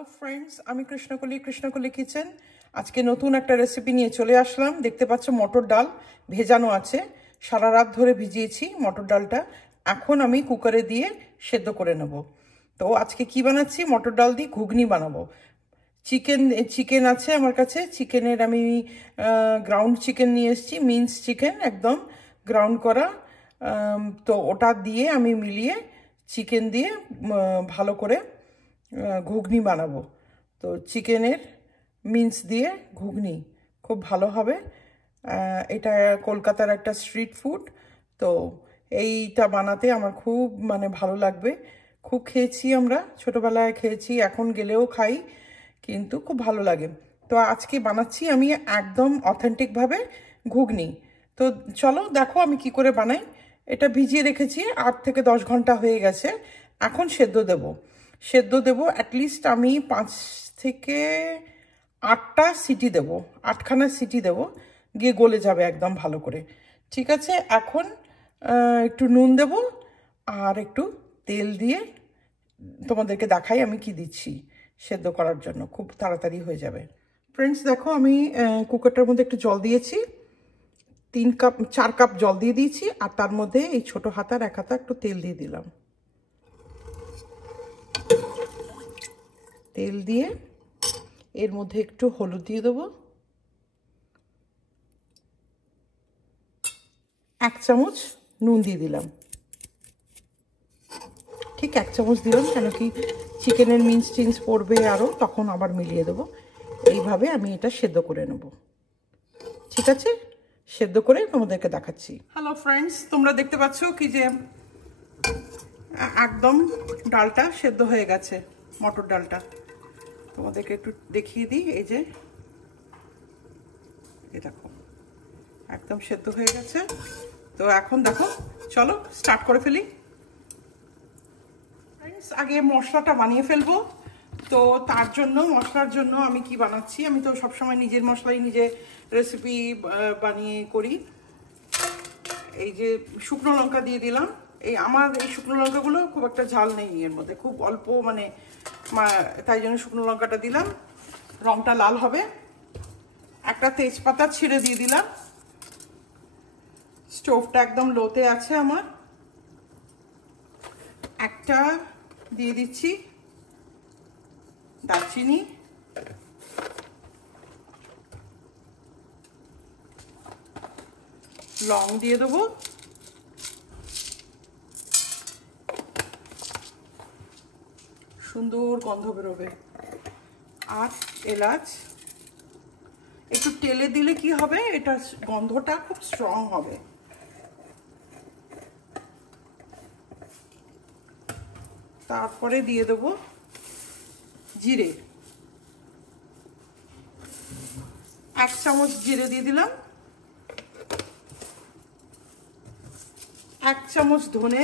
Hello friends, আমি Krishnakoli kitchen. আজকে নতুন একটা রেসিপি নিয়ে চলে আসলাম। দেখতে পাচ্ছ মটর ডাল ভেজানো আছে, সারা রাত ধরে ভিজিয়েছি মটর ডালটা। এখন আমি কুকারে দিয়ে সেদ্ধ করে নেব। তো আজকে কি বানাচ্ছি, মটর ডাল দিয়ে ঘুগনি বানাবো। চিকেন আছে আমার কাছে। চিকেনের আমি গ্রাউন্ড চিকেন নিয়ে এসেছি, মিন্স চিকেন একদম গ্রাউন্ড করা। তো ওটা দিয়ে আমি মিলিয়ে চিকেন দিয়ে ভালো করে ঘুগনি বানাবো। তো চিকেনের মিন্স দিয়ে ঘুগনি খুব ভালো হবে। এটা কলকাতার একটা স্ট্রিট ফুড। তো এইটা বানাতে আমার খুব ভালো লাগবে। খুব খেয়েছি, আমরা ছোটোবেলায় খেয়েছি, এখন গেলেও খাই, কিন্তু খুব ভালো লাগে। তো আজকে বানাচ্ছি আমি একদম অথেন্টিকভাবে ঘুগনি। তো চলো দেখো আমি কি করে বানাই। এটা ভিজিয়ে রেখেছি, 8 থেকে 10 ঘন্টা হয়ে গেছে। এখন সেদ্ধ দেবো অ্যাটলিস্ট আমি 5 থেকে 8টা সিটি দেবো, 8খানা সিটি দেবো, গিয়ে গলে যাবে একদম ভালো করে। ঠিক আছে, এখন একটু নুন দেবো আর একটু তেল দিয়ে তোমাদেরকে দেখাই আমি কি দিচ্ছি সেদ্ধ করার জন্য, খুব তাড়াতাড়ি হয়ে যাবে। ফ্রেন্ডস দেখো, আমি কুকারটার মধ্যে একটু জল দিয়েছি, 4 কাপ জল দিয়ে দিয়েছি, আর তার মধ্যে এই ছোট হাতার 1 হাতা একটু তেল দিয়ে দিলাম। তেল দিয়ে এর মধ্যে একটু হলুদ দিয়ে দেবো, 1 চামচ নুন দিয়ে দিলাম, ঠিক 1 চামচ দিলাম, কেন কি চিকেনের মিন্স পড়বে আরও, তখন আবার মিলিয়ে দেবো। এইভাবে আমি এটা সেদ্ধ করে নেব। ঠিক আছে, সেদ্ধ করে তোমাদেরকে দেখাচ্ছি। হ্যালো ফ্রেন্ডস, তোমরা দেখতে পাচ্ছ কি যে একদম ডালটা সেদ্ধ হয়ে গেছে, মটর ডালটা। তোমাদেরকে একটু দেখিয়ে দিই, এই যে দেখো একদম সেদ্ধ হয়ে গেছে। তো এখন দেখো, চলো স্টার্ট করে ফেলি। ফ্রেন্ডস, আগে মশলাটা বানিয়ে ফেলবো। তো মশলার জন্য আমি কি বানাচ্ছি, আমি তো সবসময় নিজের মশলাই নিজে রেসিপি বানিয়ে করি। এই যে শুকনো লঙ্কা দিয়ে দিলাম। আমার এই শুকনো লঙ্কাগুলো খুব একটা ঝাল নেই, এর মধ্যে খুব অল্প, তাই জন্য শুকনো লঙ্কাটা দিলাম, রংটা লাল হবে। একটা তেজপাতা ছিঁড়ে দিয়ে দিলাম। স্টোভটা একদম লোতে আছে আমার। একটা দিয়ে দিচ্ছি দারচিনি, লং দিয়ে দেবো, সুন্দর গন্ধ বেরোবে, আর এলাচ একটু তেলে দিলে কি হবে, এটা গন্ধটা খুব স্ট্রং হবে। তারপরে দিয়ে দেবো জিরে, 1 চামচ জিরে দিয়ে দিলাম, 1 চামচ ধনে।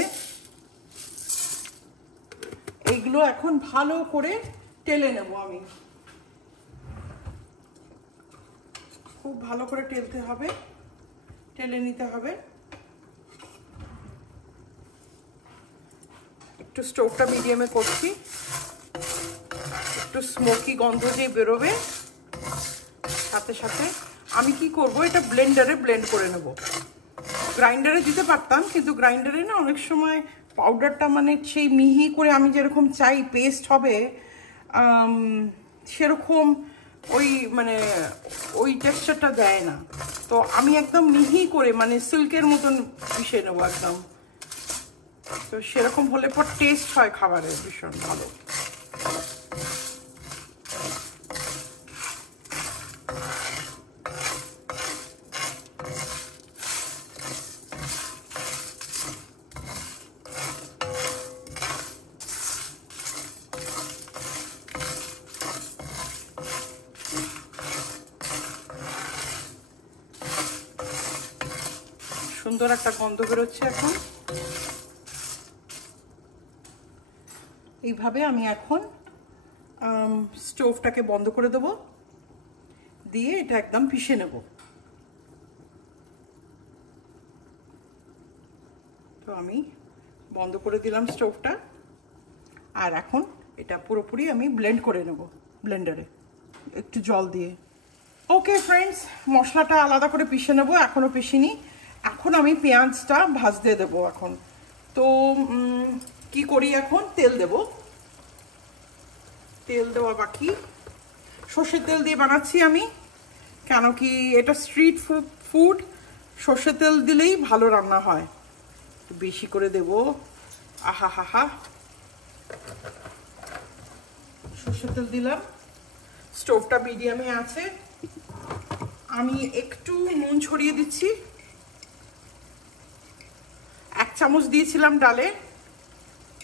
এইগুলো এখন ভালো করে টেলে নেব আমি, খুব ভালো করে টেলে নিতে হবে। একটু স্টোভটা মিডিয়ামে করছি, একটু স্মোকি গন্ধ যে বেরোবে, সাথে সাথে আমি কি করব, এটা ব্লেন্ডারে ব্লেন্ড করে নেব। গ্রাইন্ডারে দিতে পারতাম, কিন্তু গ্রাইন্ডারে না অনেক সময় পাউডারটা সেই মিহি করে আমি যেরকম চাই পেস্ট হবে, সেরকম ওই ওই টেক্সচারটা দেয় না। তো আমি একদম মিহি করে সিল্কের মতন পিষে নেবো একদম। তো সেরকম হলে পর টেস্ট হয় খাবারের ভীষণ ভালো। সুন্দর একটা গন্ধ বেরোচ্ছে এখন। এইভাবে আমি এখন স্টোভটাকে বন্ধ করে দেবো, দিয়ে এটা একদম পিষে নেব। তো আমি বন্ধ করে দিলাম স্টোভটা, আর এখন এটা পুরোপুরি আমি ব্লেন্ড করে নেব ব্লেন্ডারে একটু জল দিয়ে। ওকে ফ্রেন্ডস, মশলাটা আলাদা করে পিষে নেবো, এখনও পিষিনি। এখন আমি পেঁয়াজটা ভাজতে দেবো এখন। তো কি করি এখন, তেল দেব, তেল দেওয়া বাকি। সর্ষের তেল দিয়ে বানাচ্ছি আমি, কেন কি এটা স্ট্রিট ফুড, সর্ষের তেল দিলেই ভালো রান্না হয়। বেশি করে দেব, আহা হা হা। সর্ষের তেল দিলাম, স্টোভটা মিডিয়ামে আছে। আমি একটু নুন ছড়িয়ে দিচ্ছি, 1 চামচ দিয়েছিলাম ডালে,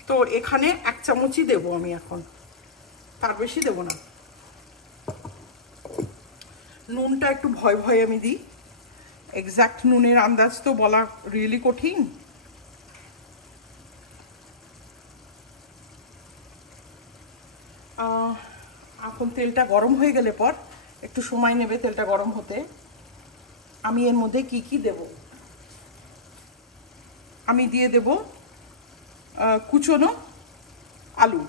তো এখানে 1 চামচই দেবো আমি এখন, তার বেশি দেব না। নুনটা একটু ভয় ভয় আমি দিই, এক্সাক্ট নুনের আন্দাজ তো বলা রিয়েলি কঠিন। এখন তেলটা গরম হয়ে গেলে পর, একটু সময় নেবে তেলটা গরম হতে, আমি এর মধ্যে কি কি দেব। আমি দিয়ে দেব কুচনো আলু,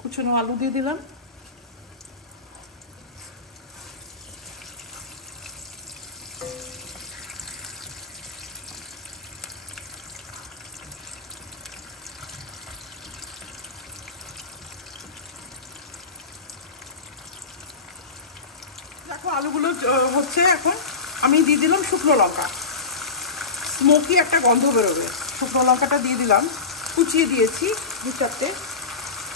কুচনো আলু দিয়ে দিলাম। দেখো আলুগুলো হচ্ছে, এখন আমি দিয়ে দিলাম শুকনো লঙ্কা, স্মোকি একটা গন্ধ বেরোবে। শুকনো লঙ্কাটা দিয়ে দিলাম, কুচিয়ে দিয়েছি 2-4টে,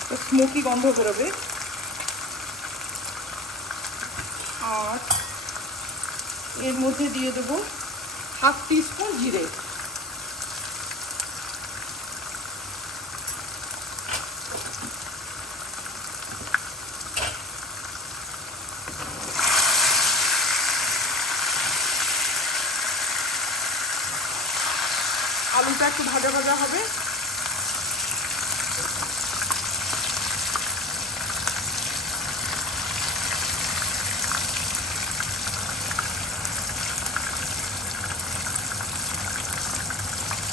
তো স্মোকি গন্ধ বেরোবে। আর এর মধ্যে দিয়ে দেবো 1/2 টিস্পুন জিরে, আলুটা একটু ভাজা ভাজা হবে।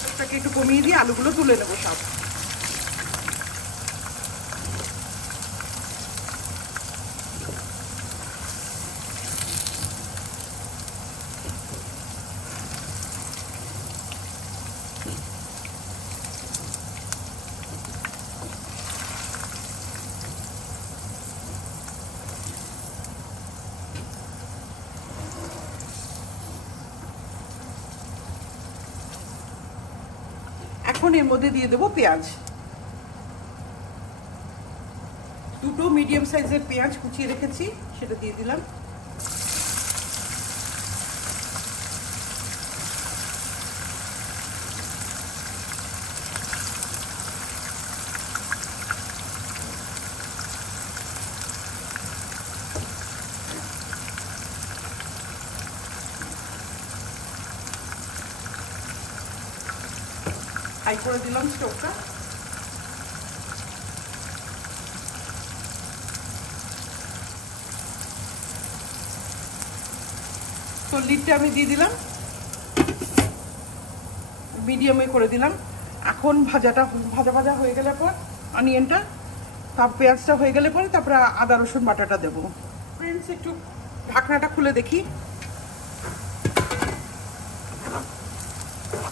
এটাকে একটু কমিয়ে দিয়ে আলুগুলো তুলে নেবো সব। এখন এর মধ্যে দিয়ে দেবো পেঁয়াজ, 2টো মিডিয়াম সাইজের পেঁয়াজ কুচিয়ে রেখেছি, সেটা দিয়ে দিলাম। হাই করে দিলাম স্টোভটা। তো লিডটা আমি দিয়ে দিলাম, মিডিয়ামে করে দিলাম। এখন ভাজা ভাজা হয়ে গেলে পর অনিয়নটা, তার পেঁয়াজটা হয়ে গেলে পরে তারপরে আদা রসুন বাটাটা দেবো। ফ্রেন্ডস, একটু ঢাকনাটা খুলে দেখি,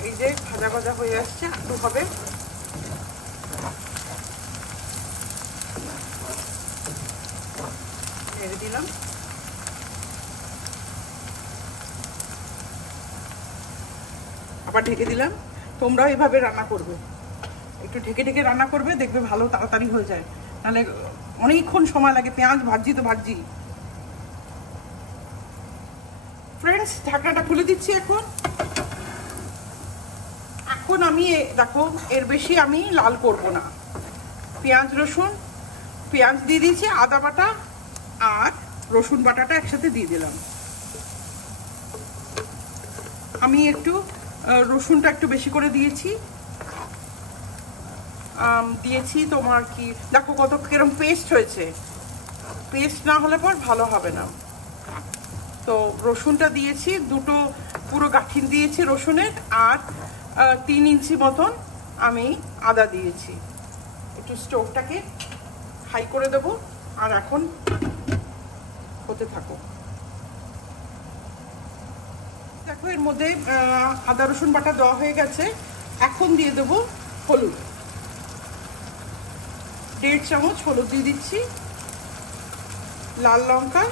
এই যে ভাজা ভাজা হয়ে আসছে, একটু হবে। ঢেলে দিলাম। আবার ঢেকে দিলাম। তোমরাও এভাবে রান্না করবে, একটু ঢেকে ঢেকে রান্না করবে, দেখবে ভালো তাড়াতাড়ি হয়ে যায়, নাহলে অনেকক্ষণ সময় লাগে। পেঁয়াজ ভাজি তো ভাজি। ফ্রেন্ডস, ঢাকনাটা খুলে দিচ্ছি এখন। এখন আমি দেখো, এর বেশি আমি লাল করব না। পেঁয়াজ রসুন, পেঁয়াজ দিয়ে দিয়েছি, আদা বাটা আর রসুন বাটাটা একসাথে দিয়ে দিলাম। আমি একটু রসুনটা একটু বেশি করে দিয়েছি, তোমার কি দেখো কত কিরম পেস্ট হয়েছে। পেস্ট না হলে পর ভালো হবে না। তো রসুনটা দিয়েছি, দুটো পুরো গাঠিন দিয়েছি রসুনের, আর 3 ইঞ্চি মতন আমি আদা দিয়েছি। একটু স্টোভটাকে হাই করে দেবো, আর এখন হতে থাকো। দেখো এর মধ্যে আদা রসুন বাটা দেওয়া হয়ে গেছে। এখন দিয়ে দেবো হলুদ, 1.5 চামচ হলুদ দিয়ে দিচ্ছি। লাল লঙ্কা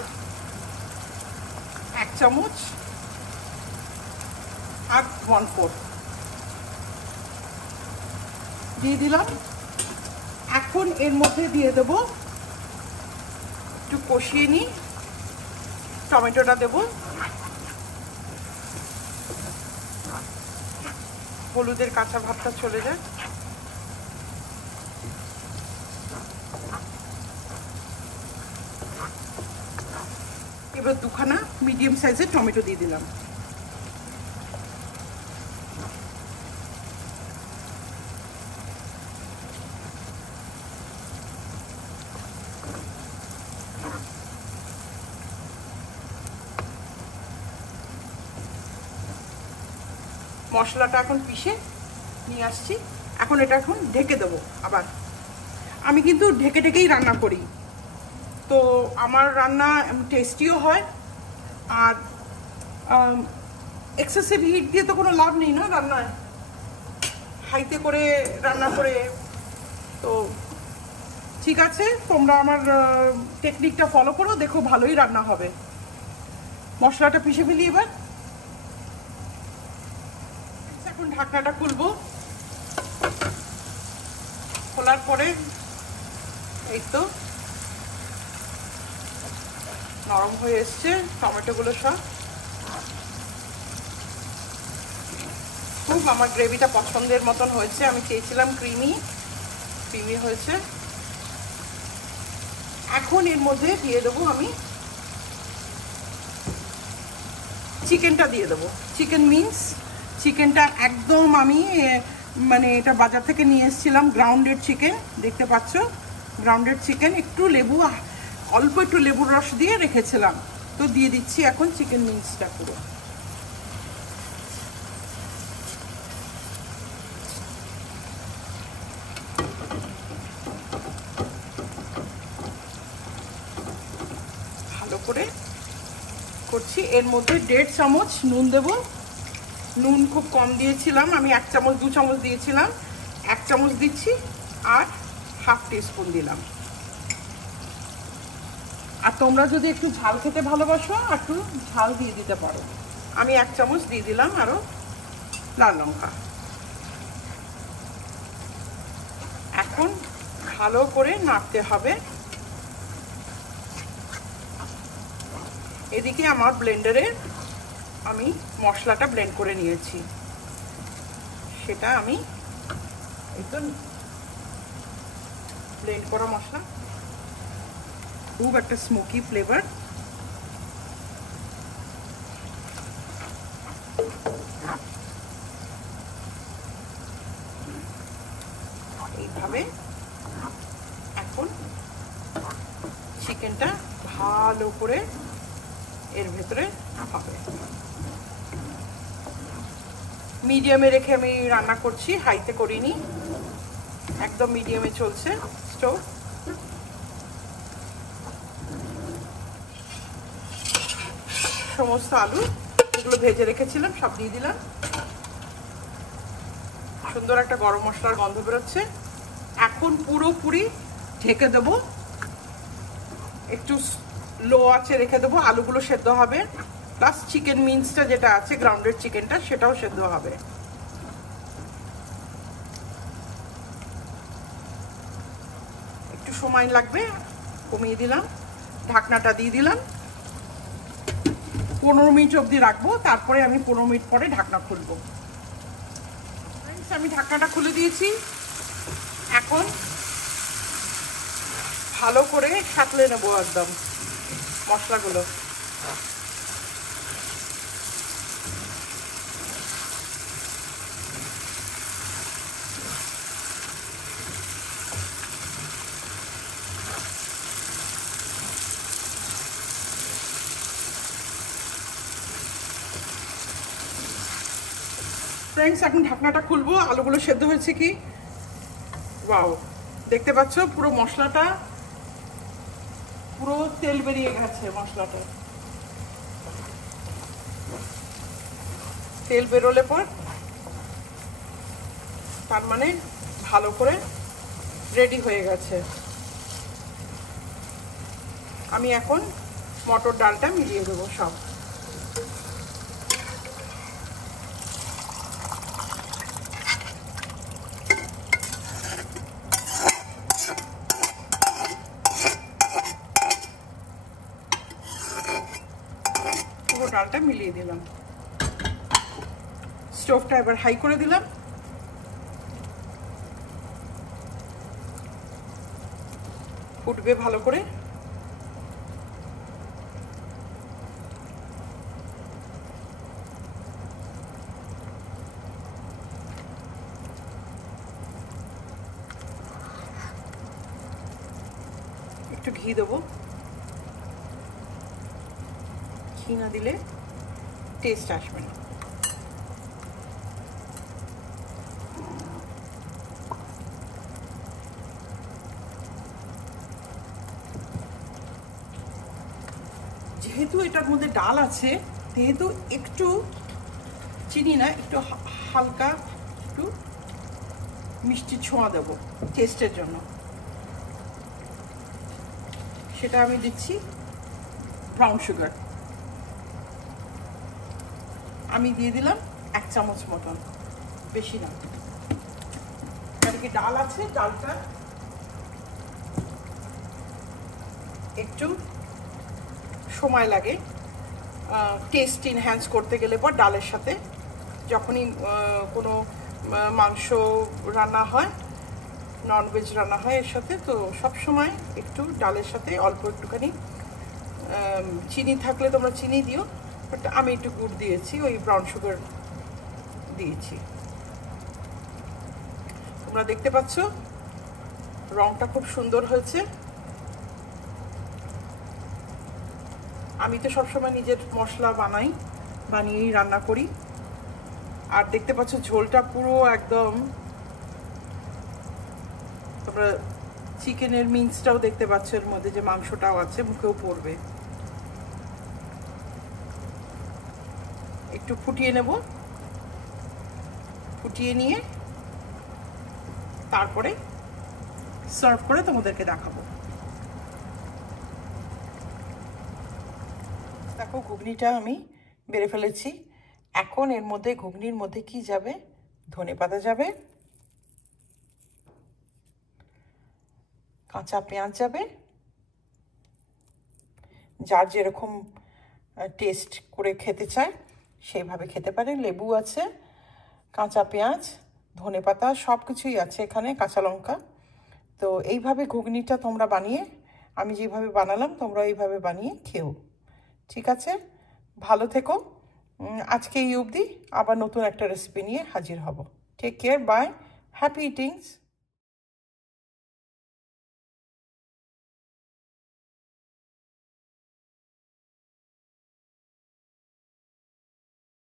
1 চামচ আর 1/4 দিয়ে দিলাম। এখন এর মধ্যে দিয়ে দেব, একটু কষিয়ে নিই, টমেটোটা দেব, হলুদের কাঁচা ভাবটা চলে যায়। এবার 2খানা মিডিয়াম সাইজের টমেটো দিয়ে দিলাম। মশলাটা এখন পিষে নিয়ে আসছি। এখন এটা এখন ঢেকে দেবো। আবার আমি কিন্তু ঢেকে ঢেকেই রান্না করি, তো আমার রান্না টেস্টিও হয়। আর এক্সেসিভ হিট দিয়ে তো কোনো লাভ নেই না রান্নায়, হাইতে করে রান্না করে। তো ঠিক আছে, তোমরা আমার টেকনিকটা ফলো করো, দেখো ভালোই রান্না হবে। মশলাটা পিষে ফেলি এবার। এখন ঢাকনাটা খুলবো। খোলার পরে এই তো নরম হয়ে এসছে টমেটোগুলো সব। খুব আমার গ্রেভিটা পছন্দের মতন হয়েছে, আমি চেয়েছিলাম ক্রিমি হয়েছে। এখন এর মধ্যে দিয়ে দেবো আমি চিকেনটা দিয়ে দেবো। চিকেন মিন্স, চিকেনটা একদম আমি মানে এটা বাজার থেকে নিয়ে এসেছিলাম, গ্রাউন্ডেড চিকেন, দেখতে পাচ্ছ গ্রাউন্ডেড চিকেন। একটু লেবু, অল্প একটু লেবুর রস দিয়ে রেখেছিলাম। তো দিয়ে দিচ্ছি এখন চিকেন মিন্সটা পুরো। ভালো করে করছি। এর মধ্যে 1.5 চামচ নুন দেব। নুন খুব কম দিয়েছিলাম আমি, 1 চামচ 2 চামচ দিয়েছিলাম, 1 চামচ দিচ্ছি, আর 1/2 টিস্পুন দিলাম। আর তোমরা যদি একটু ঝাল খেতে ভালোবাসো একটু ঝাল দিয়ে দিতে পারো। আমি 1 চামচ দিয়ে দিলাম আরো লাল লঙ্কা। এখন ভালো করে নাড়তে হবে। এদিকে আমার ব্লেন্ডারে আমি মশলাটা ব্লেন্ড করে নিয়েছি, সেটা আমি একটু ব্লেন্ড করা মশলা, খুব একটা স্মোকি ফ্লেভার। এইভাবে এখন চিকেনটা ভালো করে এর ভেতরে হবে। মিডিয়ামে রেখে আমি রান্না করছি, হাইতে করিনি, একদম মিডিয়ামে চলছে স্টোভ। সমস্ত আলু যেগুলো ভেজে রেখেছিলাম সব দিয়ে দিলাম। সুন্দর একটা গরম মশলার গন্ধ বেরোচ্ছে। এখন পুরোপুরি ঢেকে দেবো, একটু লো আঁচে রেখে দেবো। আলুগুলো সেদ্ধ হবে, প্লাস চিকেন মিন্সটা যেটা আছে গ্রাউন্ডেড চিকেনটা সেটাও সেদ্ধ হবে। একটু সময় লাগবে, কমিয়ে দিলাম, ঢাকনাটা দিয়ে দিলাম। 15 মিনিট অবধি রাখবো, তারপরে আমি 15 মিনিট পরে ঢাকনা খুলবো। আমি ঢাকনাটা খুলে দিয়েছি। এখন ভালো করে সাঁতলে নেবো একদম মশলাগুলো। ফ্রেন্ডস, এখন ঢাকনাটা খুলবো, আলুগুলো সেদ্ধ হয়েছে কি। ওয়াও, দেখতে পাচ্ছ পুরো মশলাটা, পুরো তেল বেরিয়ে গেছে মশলাটা। তেল বেরোলে পর তার মানে ভালো করে রেডি হয়ে গেছে। আমি এখন মটর ডালটা মিলিয়ে দেবো সব। পুরো ডালটা মিলিয়ে দিলাম। স্টোভটা এবার হাই করে দিলাম। ফুটবে ভালো করে। একটু ঘি দেবো, ঘি না দিলে টেস্ট আসবে না। যেহেতু এটার মধ্যে ডাল আছে, যেহেতু একটু চিনি না, একটু হালকা একটু মিষ্টি ছোঁয়া দেবো টেস্টের জন্য। সেটা আমি দিচ্ছি ব্রাউন সুগার। আমি দিয়ে দিলাম 1 চামচ মতন, বেশি না, কারণ কি ডাল আছে, ডালটা একটু সময় লাগে টেস্ট ইনহ্যান্স করতে গেলে পর ডালের সাথে। যখনই কোনো মাংস রান্না হয়, ননভেজ রান্না হয় এর সাথে, তো সব সময় একটু ডালের সাথে অল্প একটুখানি চিনি থাকলে তোমরা চিনি দিও, বাট আমি একটু গুড় দিয়েছি, ওই ব্রাউন সুগার দিয়েছি। তোমরা দেখতে পাচ্ছ রংটা খুব সুন্দর হয়েছে। আমি তো সবসময় নিজের মশলা বানিয়েই রান্না করি। আর দেখতে পাচ্ছ ঝোলটা পুরো একদম, তোমরা চিকেনের মিন্সটাও দেখতে পাচ্ছ, এর মধ্যে যে মাংসটাও আছে, মুখেও পড়বে। একটু ফুটিয়ে নেব, ফুটিয়ে নিয়ে তারপরে সার্ভ করে তোমাদেরকে দেখাবো। দেখো ঘুগনিটা আমি বেড়ে ফেলেছি। এখন এর মধ্যে, ঘুগনির মধ্যে কি যাবে? ধনেপাতা যাবে, কাঁচা পেঁয়াজ যাবে, যার যেরকম টেস্ট করে খেতে চায় সেইভাবে খেতে পারে। লেবু আছে, কাঁচা পেঁয়াজ, ধনেপাতা, সব কিছুই আছে এখানে, কাঁচা লঙ্কা। তো এইভাবে ঘুগনিটা তোমরা বানিয়ে, আমি যেভাবে বানালাম তোমরা এইভাবে বানিয়ে খেও। ঠিক আছে, ভালো থেকো। আজকে এই অবধি, আবার নতুন একটা রেসিপি নিয়ে হাজির হব। Take care, bye, happy ইটিংস।